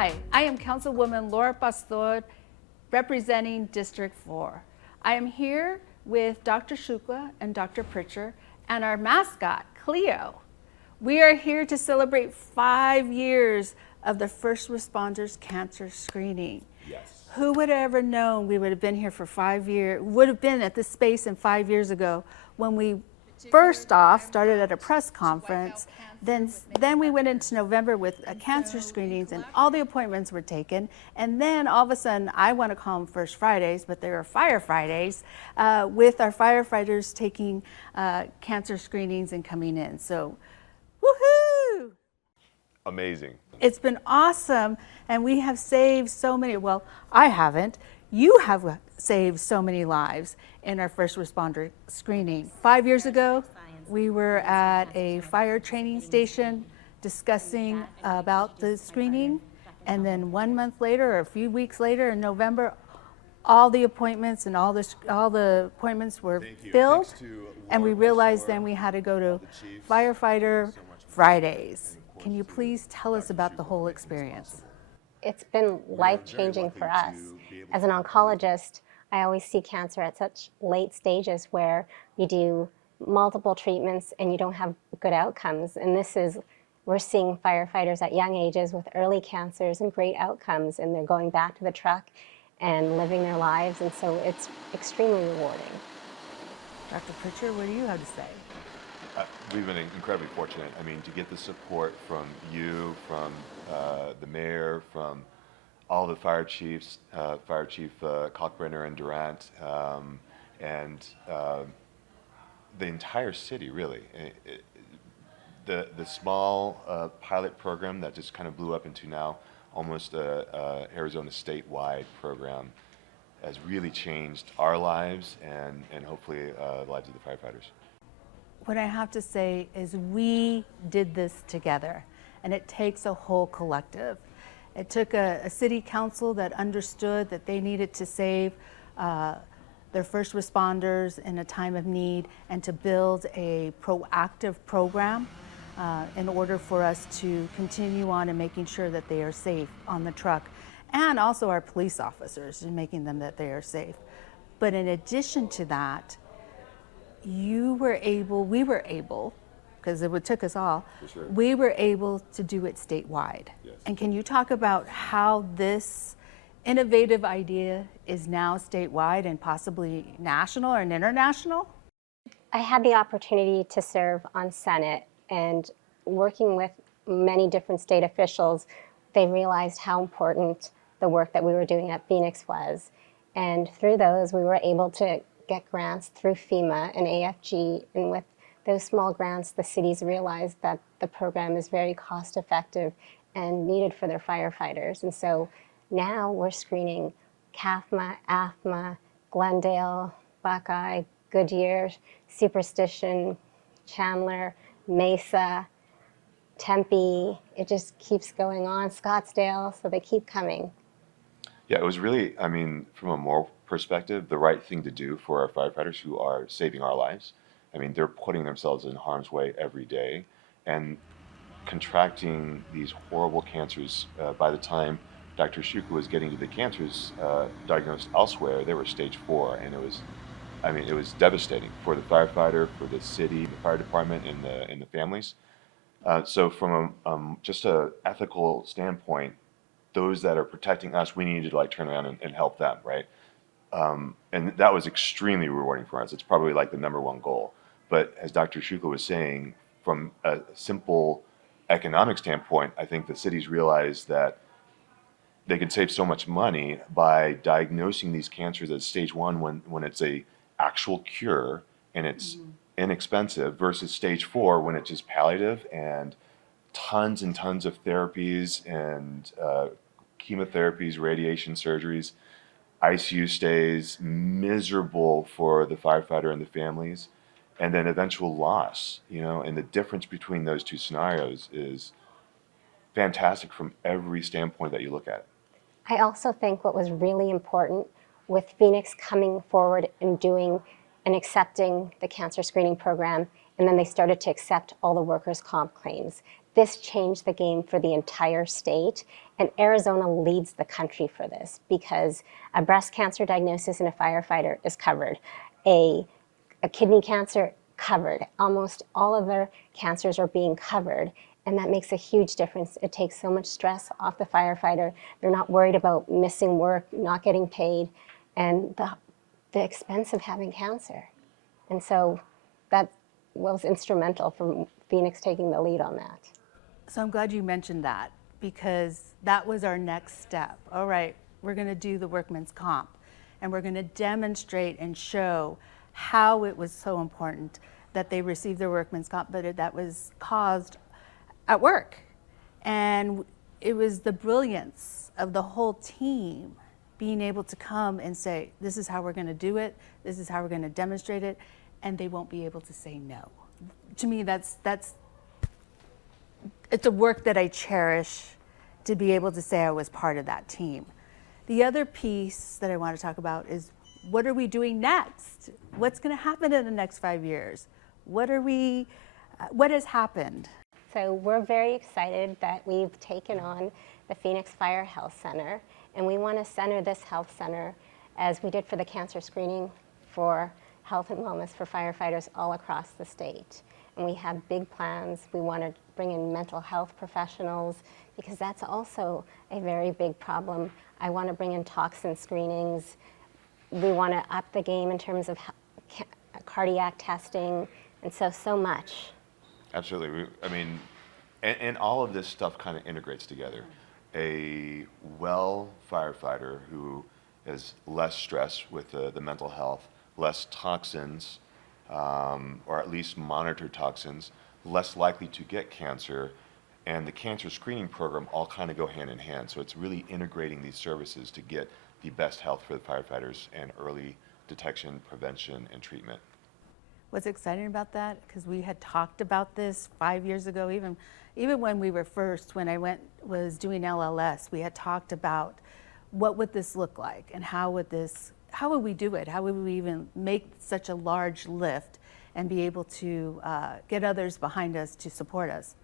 Hi, I am Councilwoman Laura Pastor, representing District 4. I am here with Dr. Shukla and Dr. Pritchard and our mascot, Cleo. We are here to celebrate 5 years of the first responders cancer screening. Yes. Who would have ever known we would have been here for 5 years, would have been at this space in 5 years ago when we first off started at a press conference, then we went into November with cancer screenings and all the appointments were taken, and then all of a sudden, I want to call them First Fridays, but they were Fire Fridays, with our firefighters taking cancer screenings and coming in. So, woohoo! Amazing. It's been awesome, and we have saved so many, well, I haven't. You have saved so many lives in our first responder screening. 5 years ago, we were at a fire training station discussing about the screening, and then 1 month later, or a few weeks later in November, all the appointments and all the appointments were filled, and we realized then we had to go to Firefighter Fridays. Can you please tell us about the whole experience? It's been life-changing for us. As an oncologist, I always see cancer at such late stages where you do multiple treatments and you don't have good outcomes. And we're seeing firefighters at young ages with early cancers and great outcomes, and they're going back to the truck and living their lives, and so it's extremely rewarding. Dr. Pritchard, what do you have to say? We've been incredibly fortunate. I mean, to get the support from you, from the mayor, from all the fire chiefs, Fire Chief Kalkbrenner and Durant, and the entire city, really. The small pilot program that just kind of blew up into now almost a Arizona statewide program has really changed our lives and hopefully the lives of the firefighters. What I have to say is we did this together, and it takes a whole collective. It took a city council that understood that they needed to save their first responders in a time of need and to build a proactive program in order for us to continue on and making sure that they are safe on the truck, and also our police officers and making them that they are safe. But in addition to that, we were able, because it took us all, Sure. We were able to do it statewide. Yes. And can you talk about how this innovative idea is now statewide and possibly national and international? I had the opportunity to serve on Senate, and working with many different state officials, they realized how important the work that we were doing at Phoenix was. And through those, we were able to get grants through FEMA and AFG, and with those small grants, the cities realized that the program is very cost effective and needed for their firefighters. And so now we're screening CAFMA, AFMA, Glendale, Buckeye, Goodyear, Superstition, Chandler, Mesa, Tempe. It just keeps going on, Scottsdale, so they keep coming. Yeah, it was really, I mean, from a moral perspective, the right thing to do for our firefighters who are saving our lives. I mean, they're putting themselves in harm's way every day and contracting these horrible cancers. By the time Dr. Shukla was getting to the cancers diagnosed elsewhere, they were stage 4, and it was devastating for the firefighter, for the city, the fire department, and the families. So from just a ethical standpoint, those that are protecting us, we need to turn around and help them, right? And that was extremely rewarding for us. It's probably the #1 goal. But as Dr. Shukla was saying, from a simple economic standpoint, I think the cities realized that they could save so much money by diagnosing these cancers as stage 1 when it's a actual cure and it's inexpensive, versus stage 4 when it's just palliative and tons and tons of therapies and chemotherapies, radiation surgeries, ICU stays, miserable for the firefighter and the families, and then eventual loss, and the difference between those two scenarios is fantastic from every standpoint that you look at. I also think what was really important with Phoenix coming forward and doing and accepting the cancer screening program, and then they started to accept all the workers' comp claims. This changed the game for the entire state, And Arizona leads the country for this because a breast cancer diagnosis in a firefighter is covered. A kidney cancer, covered. Almost all of their cancers are being covered. And that makes a huge difference. It takes so much stress off the firefighter. They're not worried about missing work, not getting paid, and the expense of having cancer. And so that was instrumental for Phoenix taking the lead on that. So I'm glad you mentioned that, because that was our next step. All right, we're going to do the workman's comp, and we're going to demonstrate and show how it was so important that they received their workman's comp, but that was caused at work. And it was the brilliance of the whole team being able to come and say, this is how we're going to do it, this is how we're going to demonstrate it, and they won't be able to say no. To me, it's a work that I cherish, to be able to say I was part of that team. The other piece that I want to talk about is, what are we doing next? What's going to happen in the next 5 years? What has happened? So we're very excited that we've taken on the Phoenix Fire Health Center, and we want to center this health center as we did for the cancer screening for health and wellness for firefighters all across the state. And we have big plans. We want to bring in mental health professionals, because that's also a very big problem. I want to bring in toxin screenings. We want to up the game in terms of cardiac testing, and so much. Absolutely. I mean, and all of this stuff kind of integrates together. A well firefighter who is less stressed with the mental health, less toxins, or at least monitored toxins, less likely to get cancer, and the cancer screening program all kind of go hand in hand. So it's really integrating these services to get the best health for the firefighters and early detection, prevention, and treatment. What's exciting about that, because we had talked about this 5 years ago, even when we were when I was doing LLS, we had talked about what would this look like, and how would we do it? How would we even make such a large lift and be able to get others behind us to support us?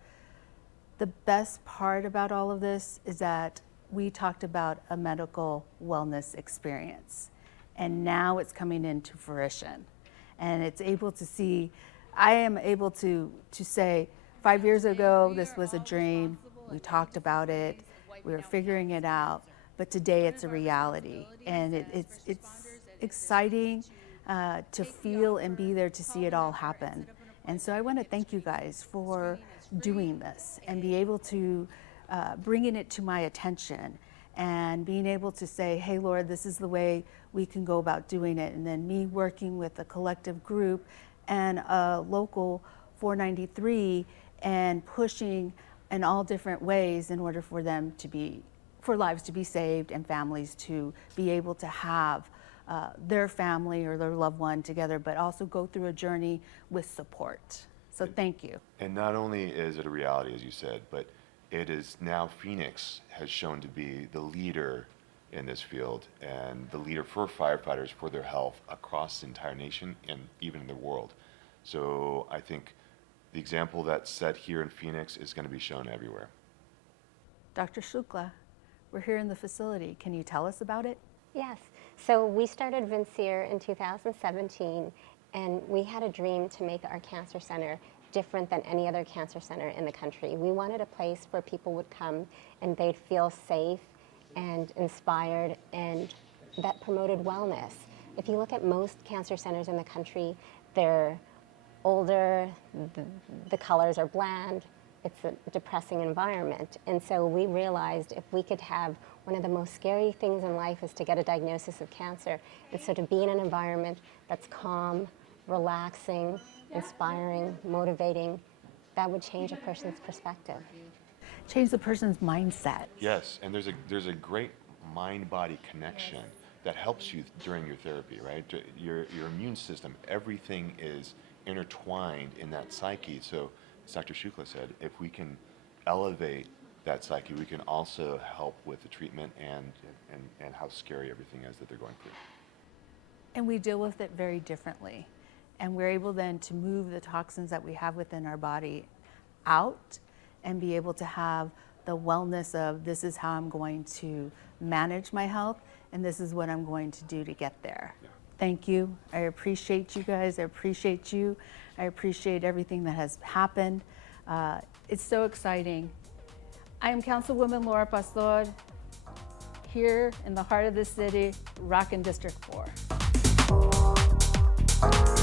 The best part about all of this is that we talked about a medical wellness experience, and now it's coming into fruition. And it's able to see, I am able to say, 5 years ago, this was a dream. We talked about it. We were figuring it out. But today it's a reality. And it's exciting to feel and be there to see it all happen. And so I want to thank you guys for doing this and be able to bringing it to my attention, and being able to say, hey, Lord, this is the way we can go about doing it. And then me working with a collective group and a local 493 and pushing in all different ways in order for them to for lives to be saved and families to be able to have their family or their loved one together, but also go through a journey with support. So thank you. And not only is it a reality, as you said, but it is now Phoenix has shown to be the leader in this field, and the leader for firefighters, for their health across the entire nation and even in the world. So I think the example that's set here in Phoenix is going to be shown everywhere. Dr. Shukla, we're here in the facility. Can you tell us about it? Yes. So we started Vincere in 2017, and we had a dream to make our cancer center different than any other cancer center in the country. We wanted a place where people would come and they'd feel safe and inspired, and that promoted wellness. If you look at most cancer centers in the country, they're older, the colors are bland, it's a depressing environment. And so we realized if we could have, one of the most scary things in life is to get a diagnosis of cancer. And so to be in an environment that's calm, relaxing, inspiring, motivating, that would change a person's perspective. Change the person's mindset. Yes, and there's a great mind-body connection that helps you during your therapy, right? Your immune system, everything is intertwined in that psyche. So as Dr. Shukla said, if we can elevate that psyche, we can also help with the treatment and how scary everything is that they're going through. And we deal with it very differently. And we're able then to move the toxins that we have within our body out and be able to have the wellness of this is how I'm going to manage my health, and this is what I'm going to do to get there. Yeah. Thank you. I appreciate you guys. I appreciate you. I appreciate everything that has happened. It's so exciting. I am Councilwoman Laura Pastor, here in the heart of the city, rockin' District 4.